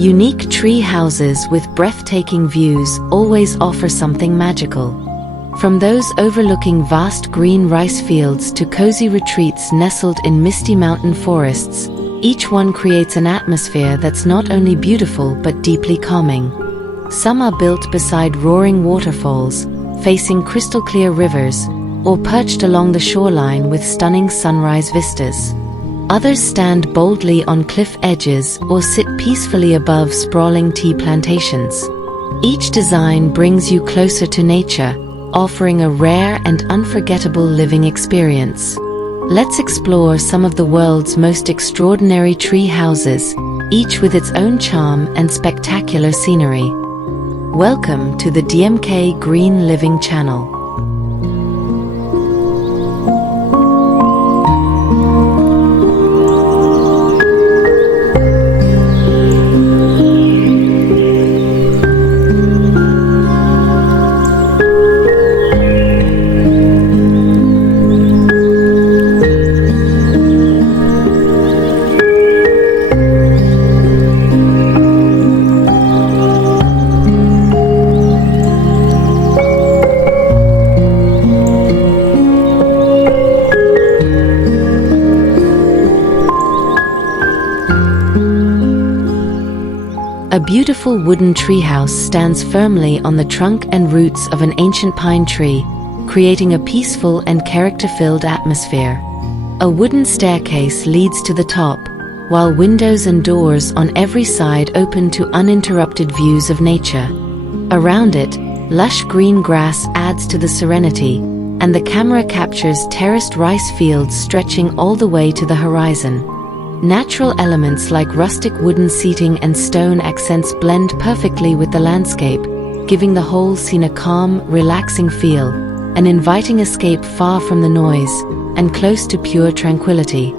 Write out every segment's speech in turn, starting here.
Unique tree houses with breathtaking views always offer something magical. From those overlooking vast green rice fields to cozy retreats nestled in misty mountain forests, each one creates an atmosphere that's not only beautiful but deeply calming. Some are built beside roaring waterfalls, facing crystal-clear rivers, or perched along the shoreline with stunning sunrise vistas. Others stand boldly on cliff edges or sit peacefully above sprawling tea plantations. Each design brings you closer to nature, offering a rare and unforgettable living experience. Let's explore some of the world's most extraordinary tree houses, each with its own charm and spectacular scenery. Welcome to the DMK Green Living channel. A beautiful wooden treehouse stands firmly on the trunk and roots of an ancient pine tree, creating a peaceful and character-filled atmosphere. A wooden staircase leads to the top, while windows and doors on every side open to uninterrupted views of nature. Around it, lush green grass adds to the serenity, and the camera captures terraced rice fields stretching all the way to the horizon. Natural elements like rustic wooden seating and stone accents blend perfectly with the landscape, giving the whole scene a calm, relaxing feel, an inviting escape far from the noise, and close to pure tranquility.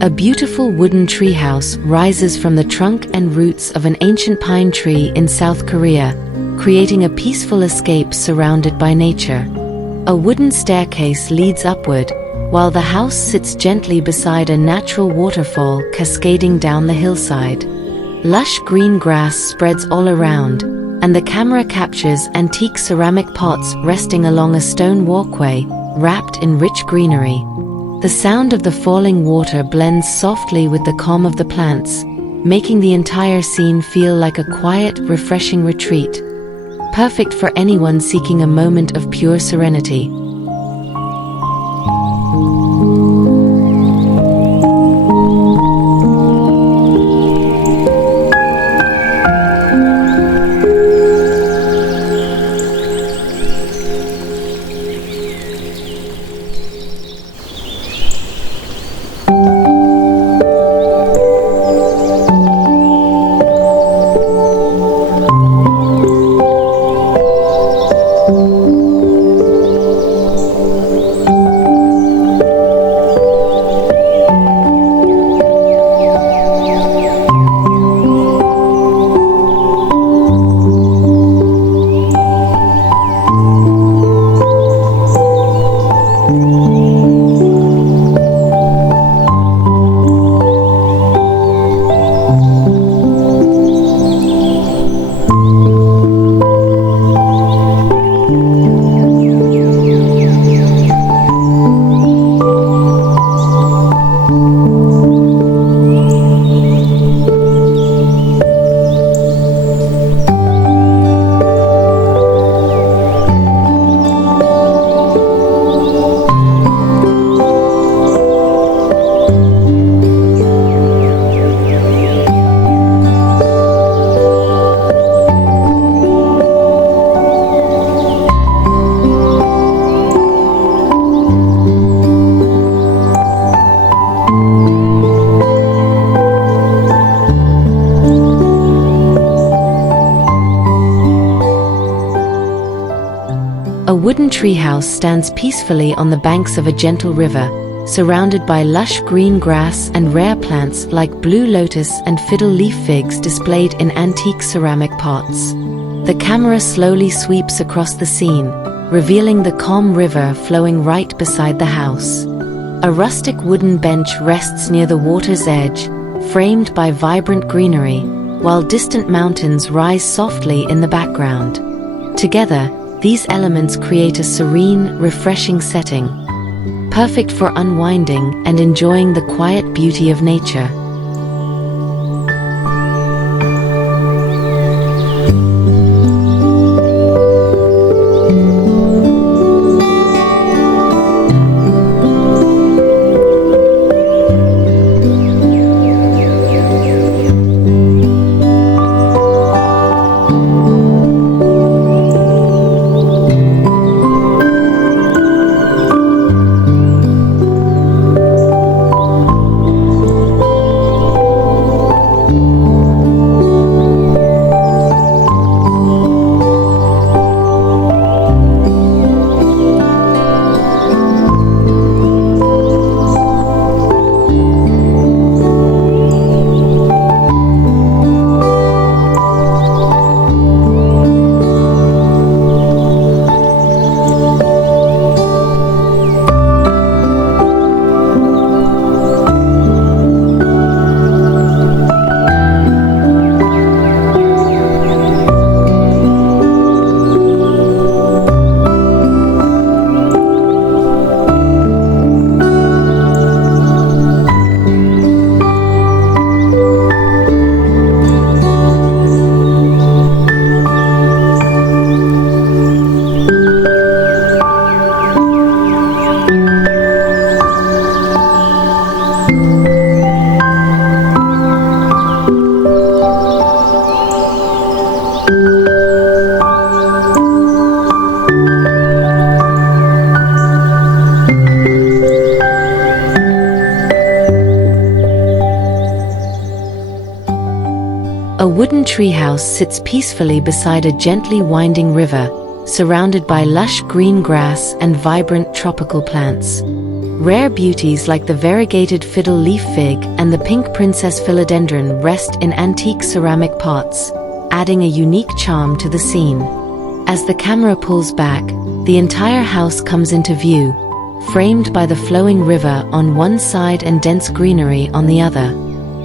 A beautiful wooden treehouse rises from the trunk and roots of an ancient pine tree in South Korea, creating a peaceful escape surrounded by nature. A wooden staircase leads upward, while the house sits gently beside a natural waterfall cascading down the hillside. Lush green grass spreads all around, and the camera captures antique ceramic pots resting along a stone walkway, wrapped in rich greenery. The sound of the falling water blends softly with the calm of the plants, making the entire scene feel like a quiet, refreshing retreat, perfect for anyone seeking a moment of pure serenity. A wooden treehouse stands peacefully on the banks of a gentle river, surrounded by lush green grass and rare plants like blue lotus and fiddle leaf figs displayed in antique ceramic pots. The camera slowly sweeps across the scene, revealing the calm river flowing right beside the house. A rustic wooden bench rests near the water's edge, framed by vibrant greenery, while distant mountains rise softly in the background. Together, these elements create a serene, refreshing setting, perfect for unwinding and enjoying the quiet beauty of nature. A wooden treehouse sits peacefully beside a gently winding river, surrounded by lush green grass and vibrant tropical plants. Rare beauties like the variegated fiddle leaf fig and the pink princess philodendron rest in antique ceramic pots, adding a unique charm to the scene. As the camera pulls back, the entire house comes into view, framed by the flowing river on one side and dense greenery on the other.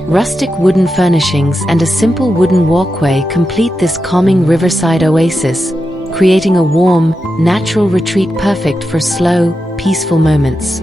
Rustic wooden furnishings and a simple wooden walkway complete this calming riverside oasis, creating a warm, natural retreat perfect for slow, peaceful moments.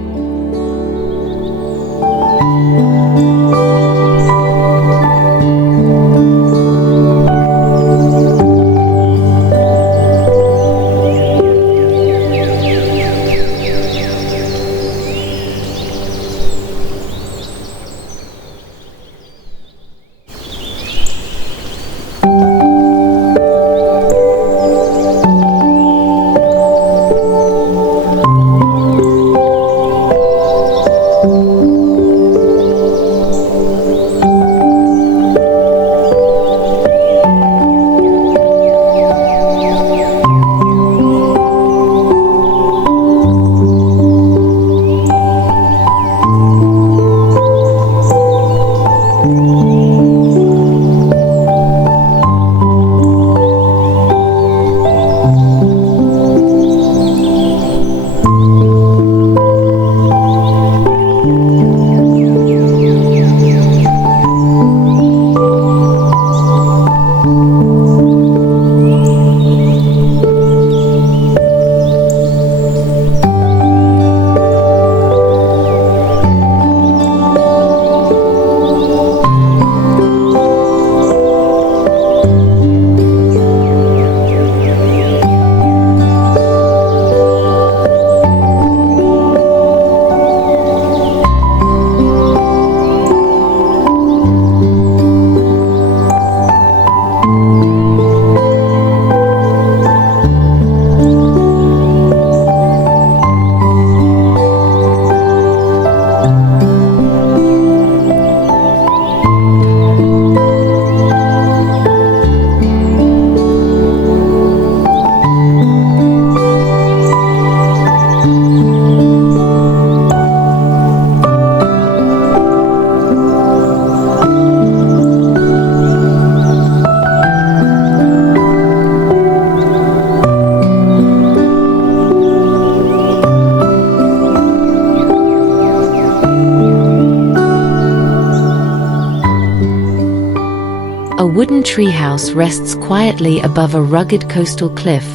wooden treehouse rests quietly above a rugged coastal cliff,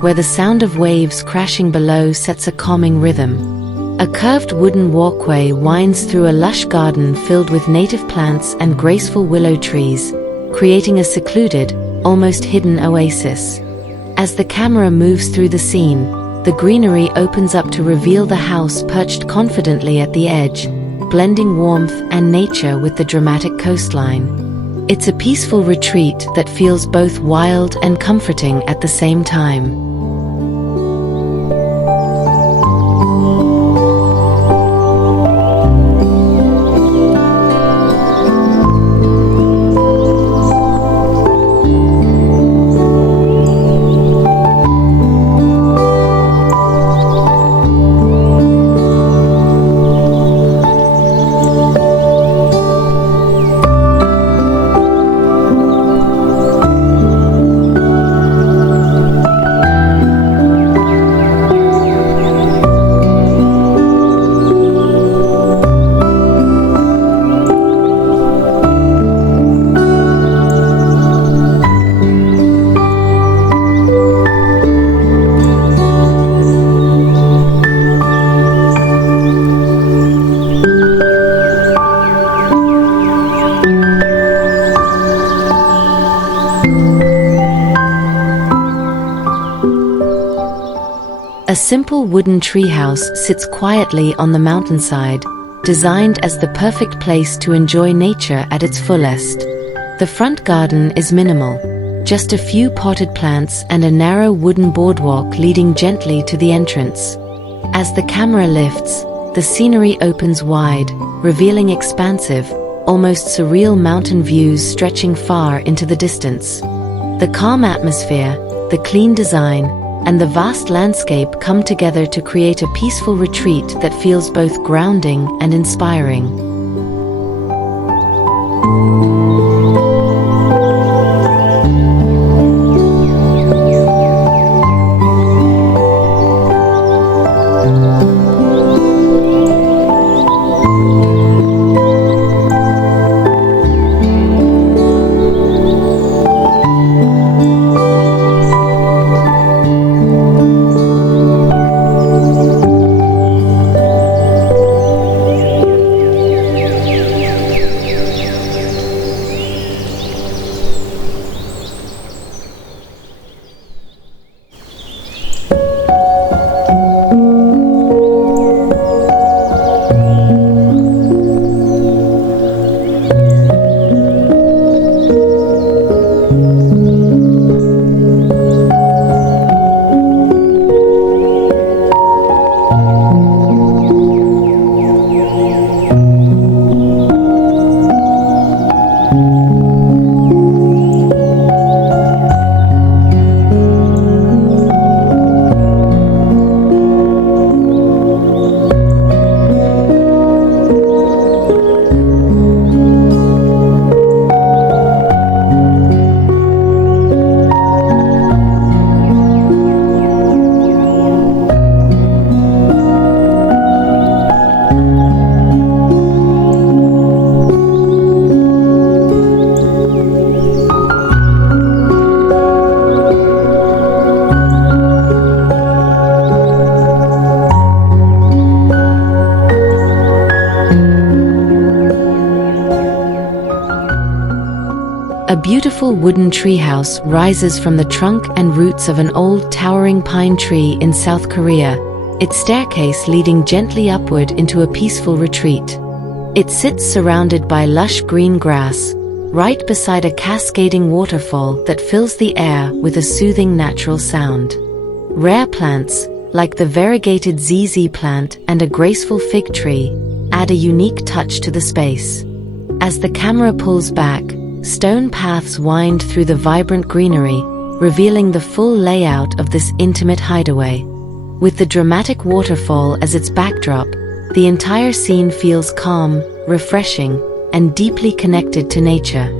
where the sound of waves crashing below sets a calming rhythm. A curved wooden walkway winds through a lush garden filled with native plants and graceful willow trees, creating a secluded, almost hidden oasis. As the camera moves through the scene, the greenery opens up to reveal the house perched confidently at the edge, blending warmth and nature with the dramatic coastline. It's a peaceful retreat that feels both wild and comforting at the same time. A simple wooden treehouse sits quietly on the mountainside, designed as the perfect place to enjoy nature at its fullest. The front garden is minimal, just a few potted plants and a narrow wooden boardwalk leading gently to the entrance. As the camera lifts, the scenery opens wide, revealing expansive, almost surreal mountain views stretching far into the distance. The calm atmosphere, the clean design, and the vast landscape come together to create a peaceful retreat that feels both grounding and inspiring. A beautiful wooden treehouse rises from the trunk and roots of an old towering pine tree in South Korea, its staircase leading gently upward into a peaceful retreat. It sits surrounded by lush green grass, right beside a cascading waterfall that fills the air with a soothing natural sound. Rare plants, like the variegated ZZ plant and a graceful fig tree, add a unique touch to the space. As the camera pulls back, stone paths wind through the vibrant greenery, revealing the full layout of this intimate hideaway. With the dramatic waterfall as its backdrop, the entire scene feels calm, refreshing, and deeply connected to nature.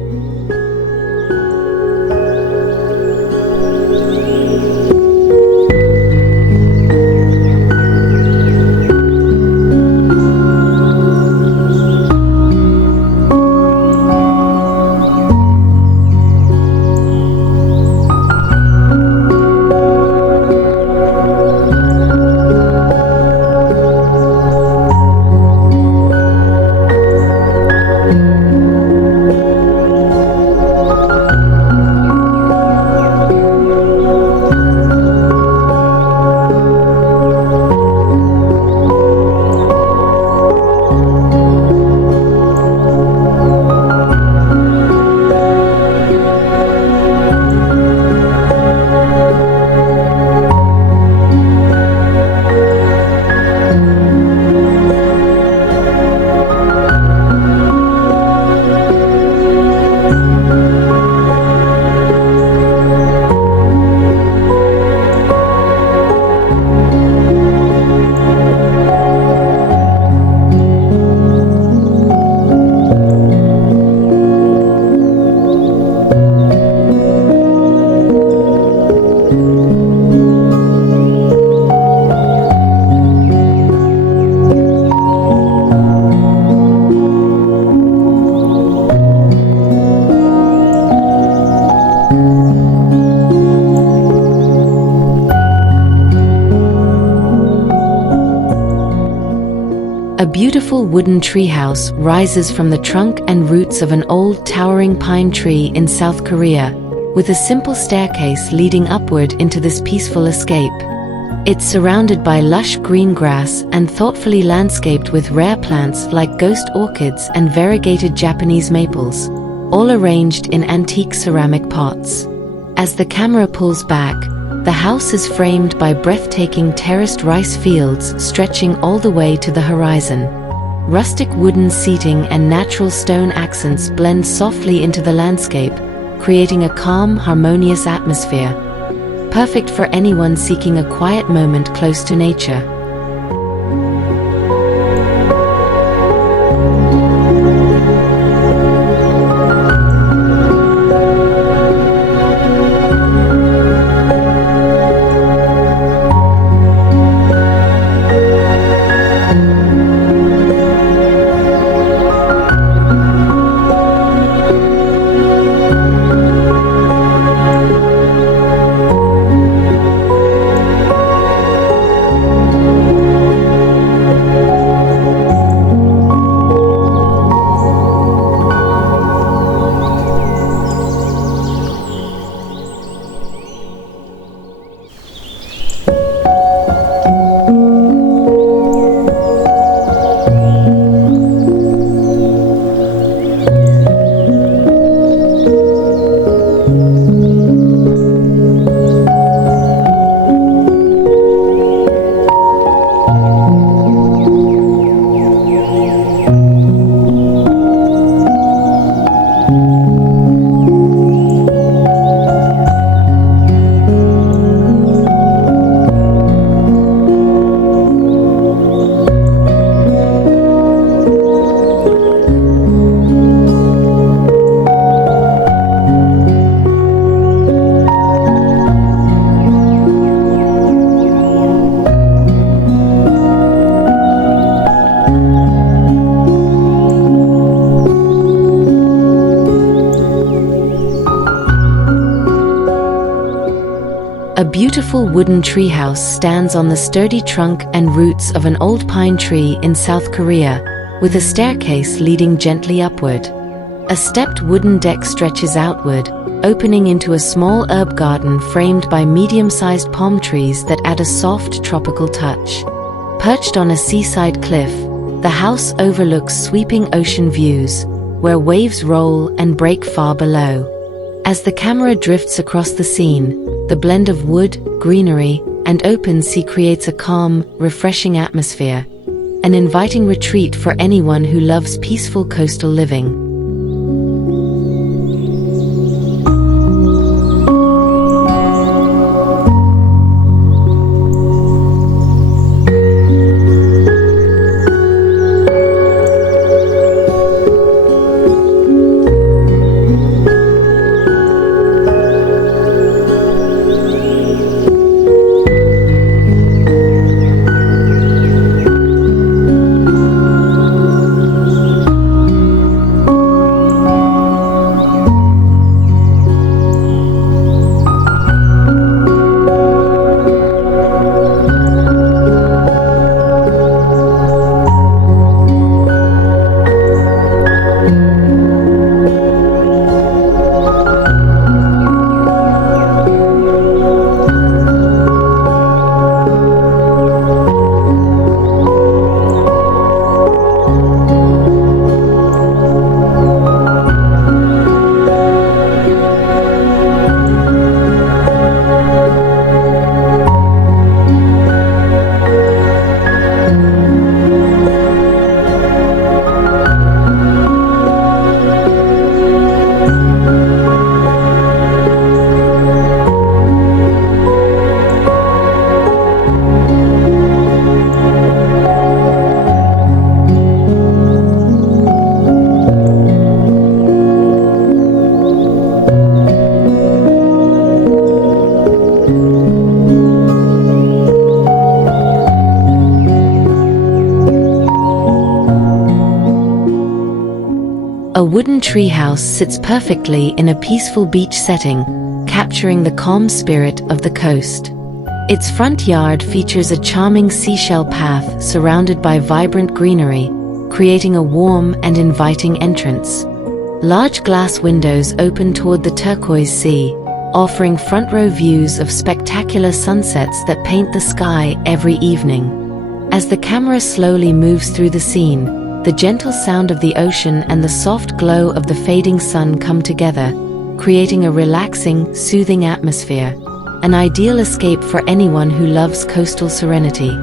A beautiful wooden treehouse rises from the trunk and roots of an old towering pine tree in South Korea, with a simple staircase leading upward into this peaceful escape. It's surrounded by lush green grass and thoughtfully landscaped with rare plants like ghost orchids and variegated Japanese maples, all arranged in antique ceramic pots. As the camera pulls back, the house is framed by breathtaking terraced rice fields stretching all the way to the horizon. Rustic wooden seating and natural stone accents blend softly into the landscape, creating a calm, harmonious atmosphere, perfect for anyone seeking a quiet moment close to nature. A beautiful wooden treehouse stands on the sturdy trunk and roots of an old pine tree in South Korea, with a staircase leading gently upward. A stepped wooden deck stretches outward, opening into a small herb garden framed by medium-sized palm trees that add a soft tropical touch. Perched on a seaside cliff, the house overlooks sweeping ocean views, where waves roll and break far below. As the camera drifts across the scene, the blend of wood, greenery, and open sea creates a calm, refreshing atmosphere, an inviting retreat for anyone who loves peaceful coastal living. A wooden treehouse sits perfectly in a peaceful beach setting, capturing the calm spirit of the coast. Its front yard features a charming seashell path surrounded by vibrant greenery, creating a warm and inviting entrance. Large glass windows open toward the turquoise sea, offering front-row views of spectacular sunsets that paint the sky every evening. As the camera slowly moves through the scene, the gentle sound of the ocean and the soft glow of the fading sun come together, creating a relaxing, soothing atmosphere, an ideal escape for anyone who loves coastal serenity.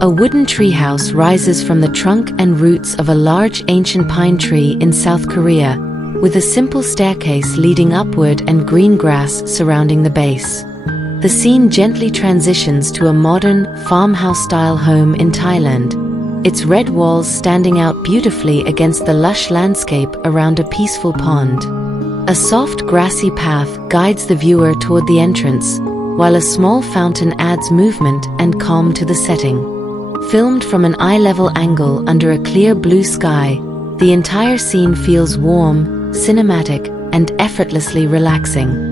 A wooden treehouse rises from the trunk and roots of a large ancient pine tree in South Korea, with a simple staircase leading upward and green grass surrounding the base. The scene gently transitions to a modern, farmhouse-style home in Thailand, its red walls standing out beautifully against the lush landscape around a peaceful pond. A soft, grassy path guides the viewer toward the entrance, while a small fountain adds movement and calm to the setting. Filmed from an eye-level angle under a clear blue sky, the entire scene feels warm, cinematic, and effortlessly relaxing.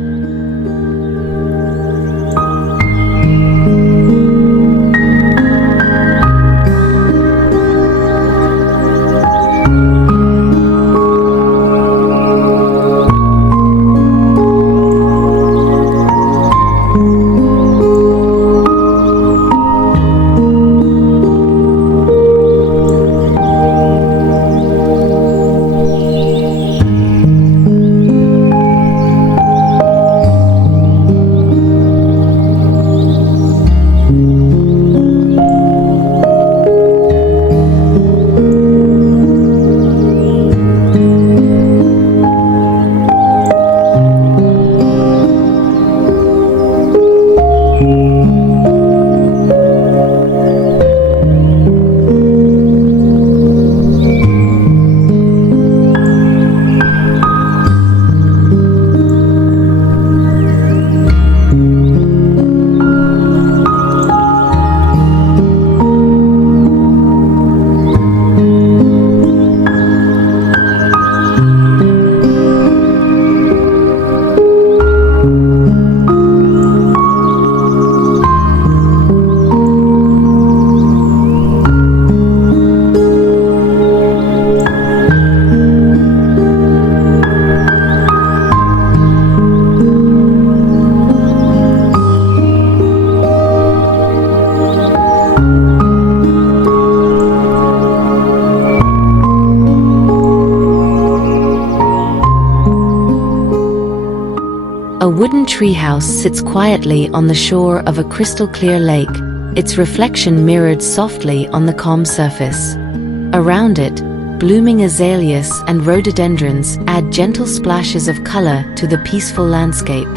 A wooden treehouse sits quietly on the shore of a crystal-clear lake, its reflection mirrored softly on the calm surface. Around it, blooming azaleas and rhododendrons add gentle splashes of color to the peaceful landscape.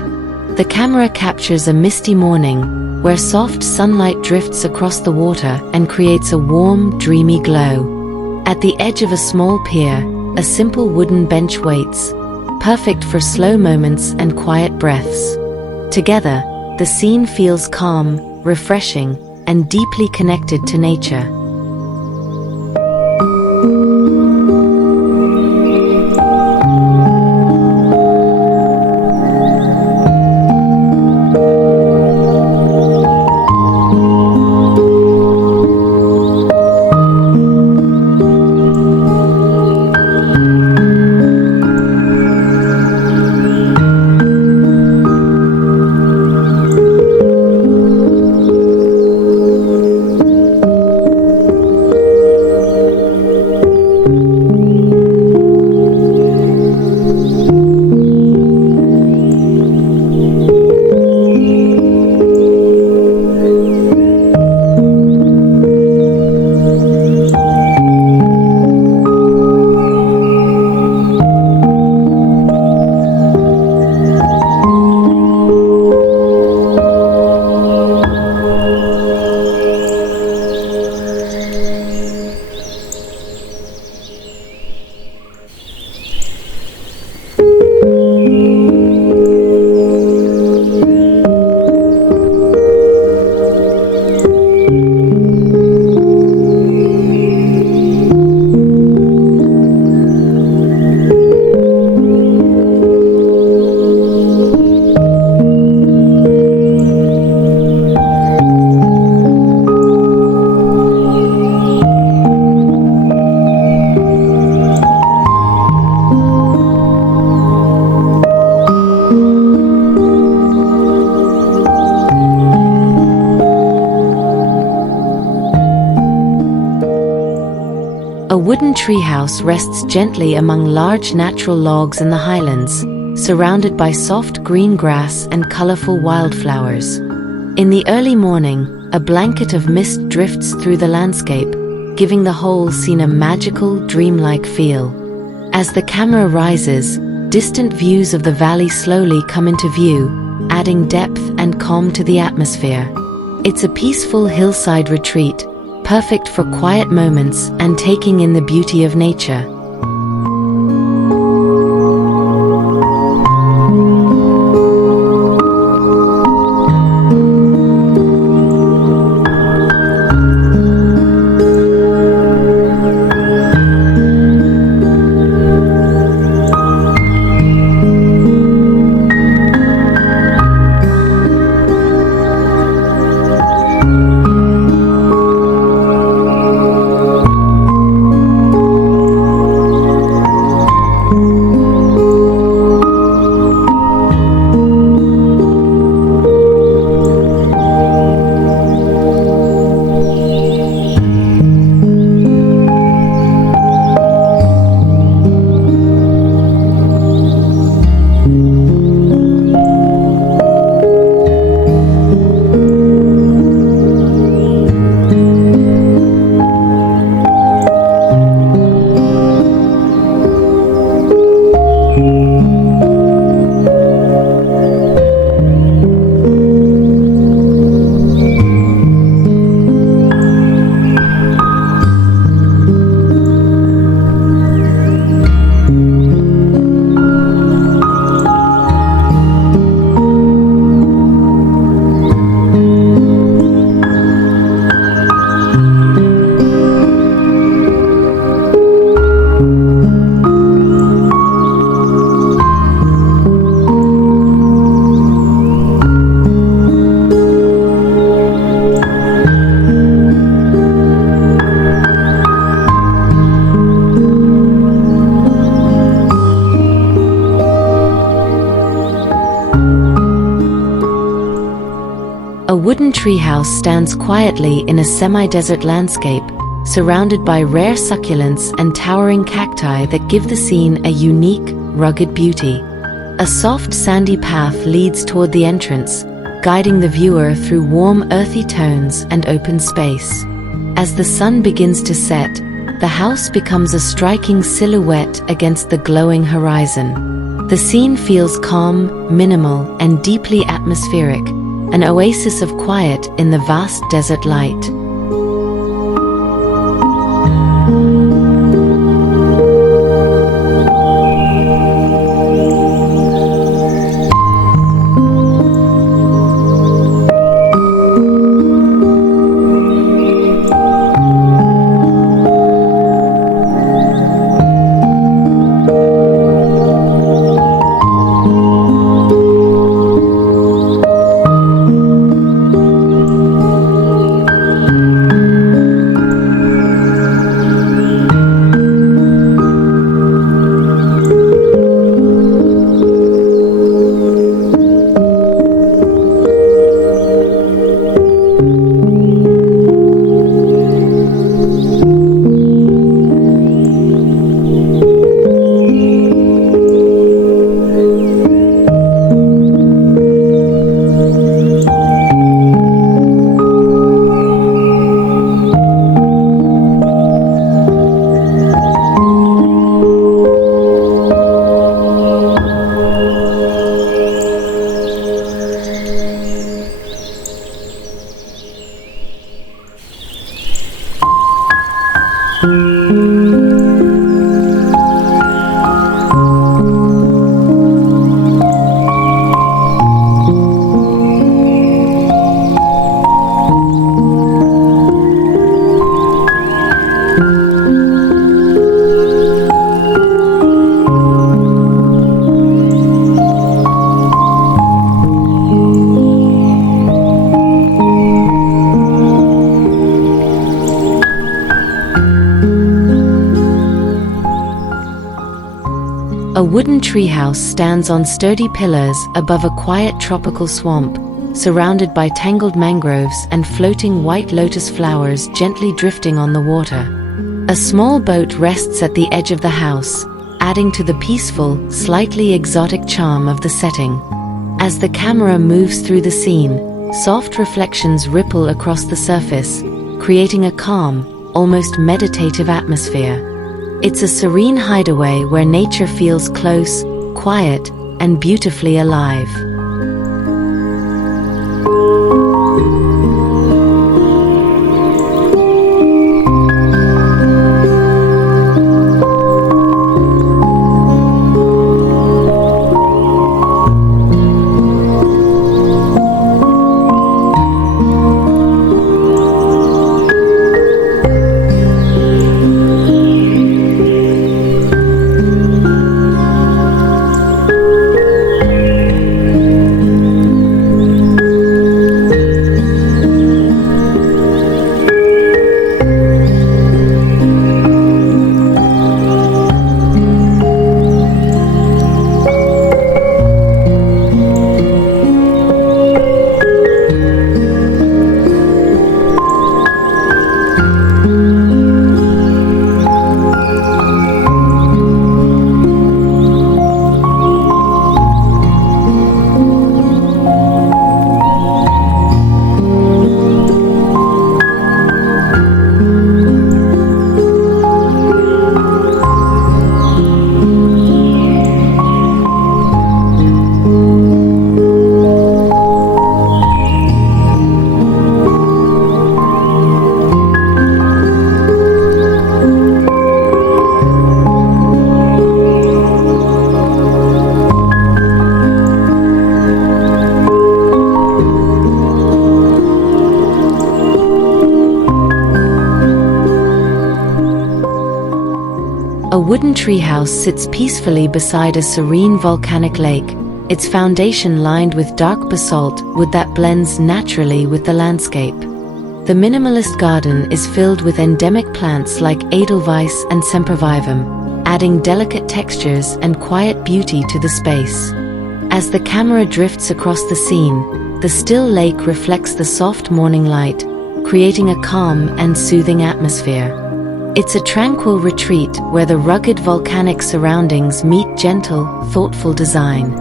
The camera captures a misty morning, where soft sunlight drifts across the water and creates a warm, dreamy glow. At the edge of a small pier, a simple wooden bench waits, perfect for slow moments and quiet breaths. Together, the scene feels calm, refreshing, and deeply connected to nature. A wooden treehouse rests gently among large natural logs in the highlands, surrounded by soft green grass and colorful wildflowers. In the early morning, a blanket of mist drifts through the landscape, giving the whole scene a magical, dreamlike feel. As the camera rises, distant views of the valley slowly come into view, adding depth and calm to the atmosphere. It's a peaceful hillside retreat, perfect for quiet moments and taking in the beauty of nature. A wooden treehouse stands quietly in a semi-desert landscape, surrounded by rare succulents and towering cacti that give the scene a unique, rugged beauty. A soft sandy path leads toward the entrance, guiding the viewer through warm earthy tones and open space. As the sun begins to set, the house becomes a striking silhouette against the glowing horizon. The scene feels calm, minimal, and deeply atmospheric, an oasis of quiet in the vast desert light. A wooden treehouse stands on sturdy pillars above a quiet tropical swamp, surrounded by tangled mangroves and floating white lotus flowers gently drifting on the water. A small boat rests at the edge of the house, adding to the peaceful, slightly exotic charm of the setting. As the camera moves through the scene, soft reflections ripple across the surface, creating a calm, almost meditative atmosphere. It's a serene hideaway where nature feels close, quiet, and beautifully alive. A wooden treehouse sits peacefully beside a serene volcanic lake, its foundation lined with dark basalt wood that blends naturally with the landscape. The minimalist garden is filled with endemic plants like edelweiss and sempervivum, adding delicate textures and quiet beauty to the space. As the camera drifts across the scene, the still lake reflects the soft morning light, creating a calm and soothing atmosphere. It's a tranquil retreat where the rugged volcanic surroundings meet gentle, thoughtful design.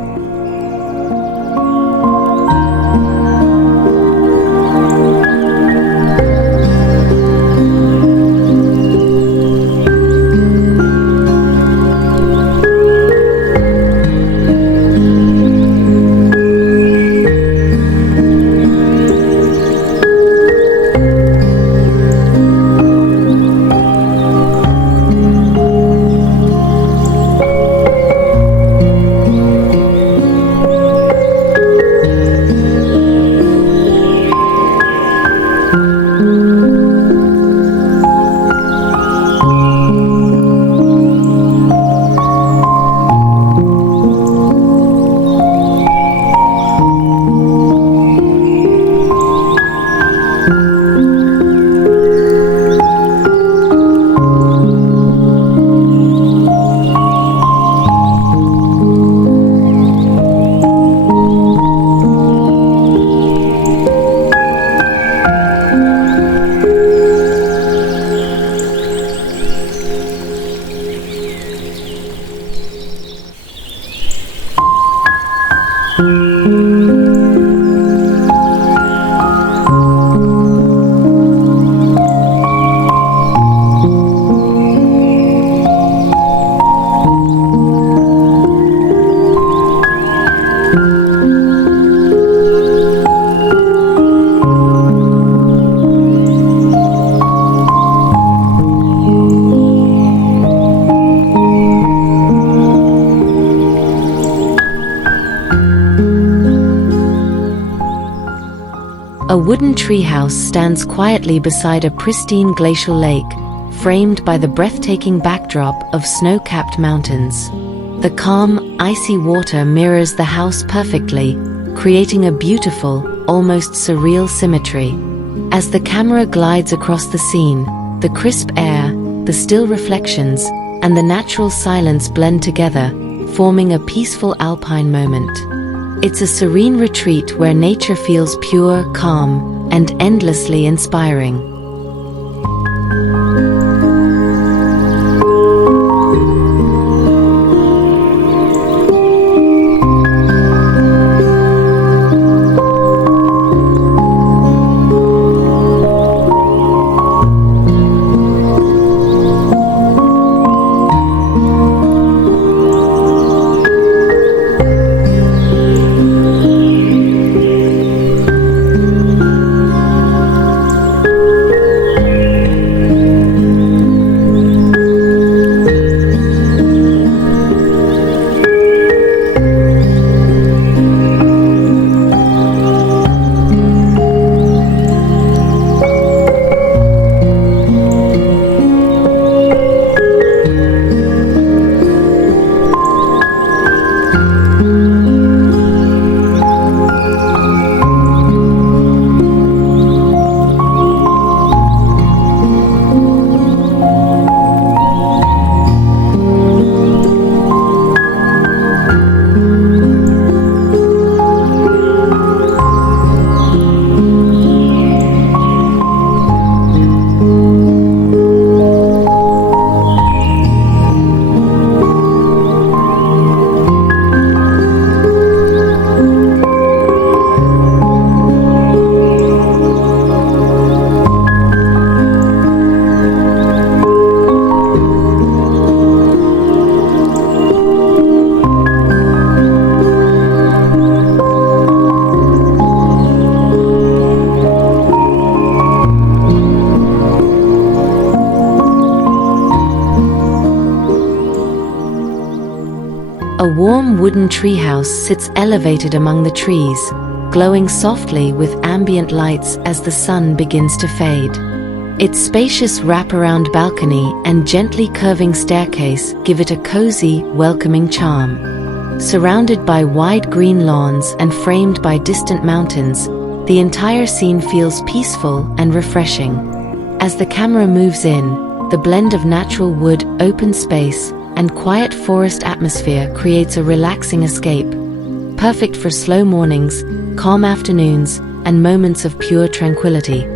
A wooden treehouse stands quietly beside a pristine glacial lake, framed by the breathtaking backdrop of snow-capped mountains. The calm, icy water mirrors the house perfectly, creating a beautiful, almost surreal symmetry. As the camera glides across the scene, the crisp air, the still reflections, and the natural silence blend together, forming a peaceful alpine moment. It's a serene retreat where nature feels pure, calm, and endlessly inspiring. A warm wooden treehouse sits elevated among the trees, glowing softly with ambient lights as the sun begins to fade. Its spacious wraparound balcony and gently curving staircase give it a cozy, welcoming charm. Surrounded by wide green lawns and framed by distant mountains, the entire scene feels peaceful and refreshing. As the camera moves in, the blend of natural wood, open space, and quiet forest atmosphere creates a relaxing escape, perfect for slow mornings, calm afternoons, and moments of pure tranquility.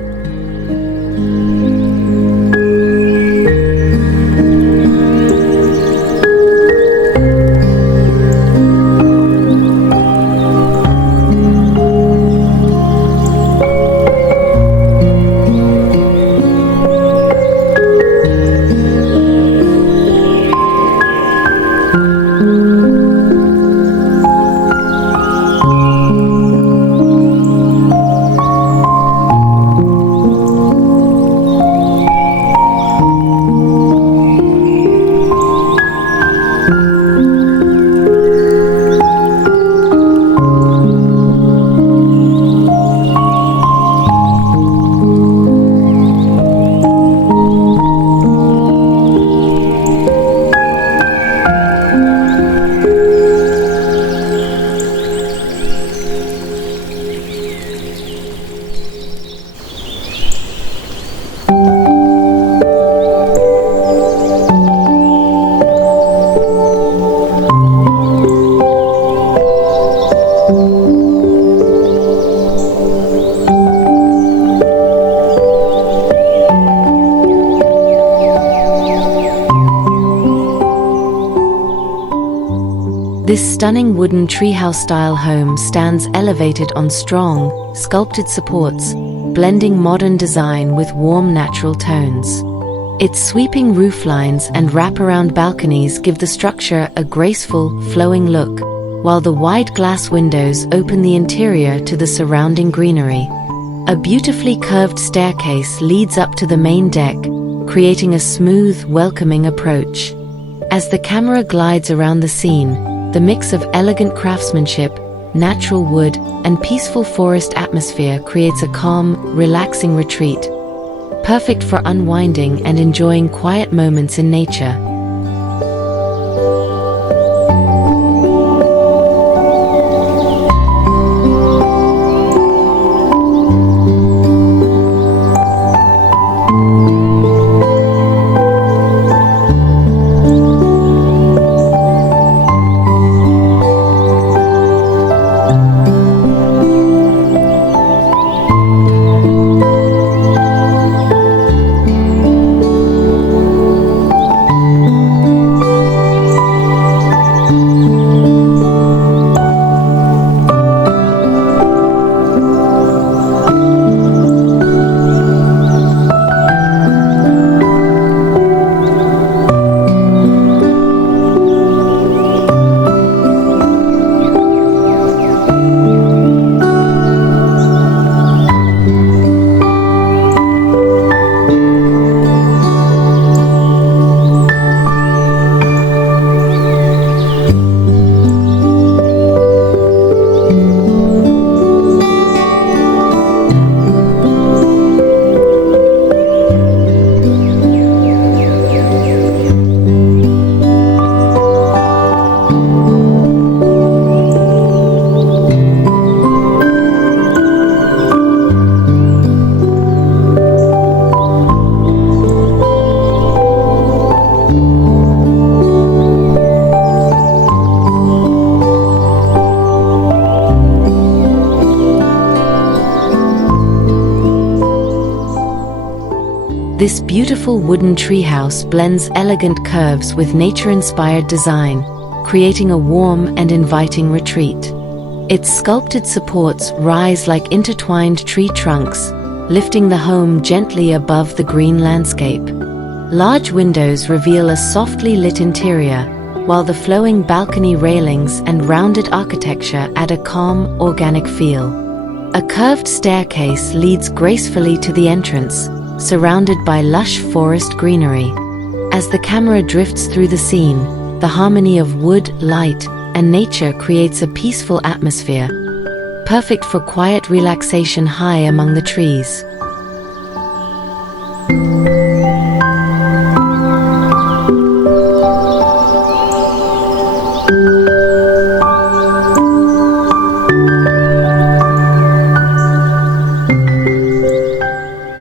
This stunning wooden treehouse-style home stands elevated on strong, sculpted supports, blending modern design with warm natural tones. Its sweeping rooflines and wraparound balconies give the structure a graceful, flowing look, while the wide glass windows open the interior to the surrounding greenery. A beautifully curved staircase leads up to the main deck, creating a smooth, welcoming approach. As the camera glides around the scene, the mix of elegant craftsmanship, natural wood, and peaceful forest atmosphere creates a calm, relaxing retreat, perfect for unwinding and enjoying quiet moments in nature. This beautiful wooden treehouse blends elegant curves with nature-inspired design, creating a warm and inviting retreat. Its sculpted supports rise like intertwined tree trunks, lifting the home gently above the green landscape. Large windows reveal a softly lit interior, while the flowing balcony railings and rounded architecture add a calm, organic feel. A curved staircase leads gracefully to the entrance, surrounded by lush forest greenery. As the camera drifts through the scene, the harmony of wood, light, and nature creates a peaceful atmosphere, perfect for quiet relaxation high among the trees.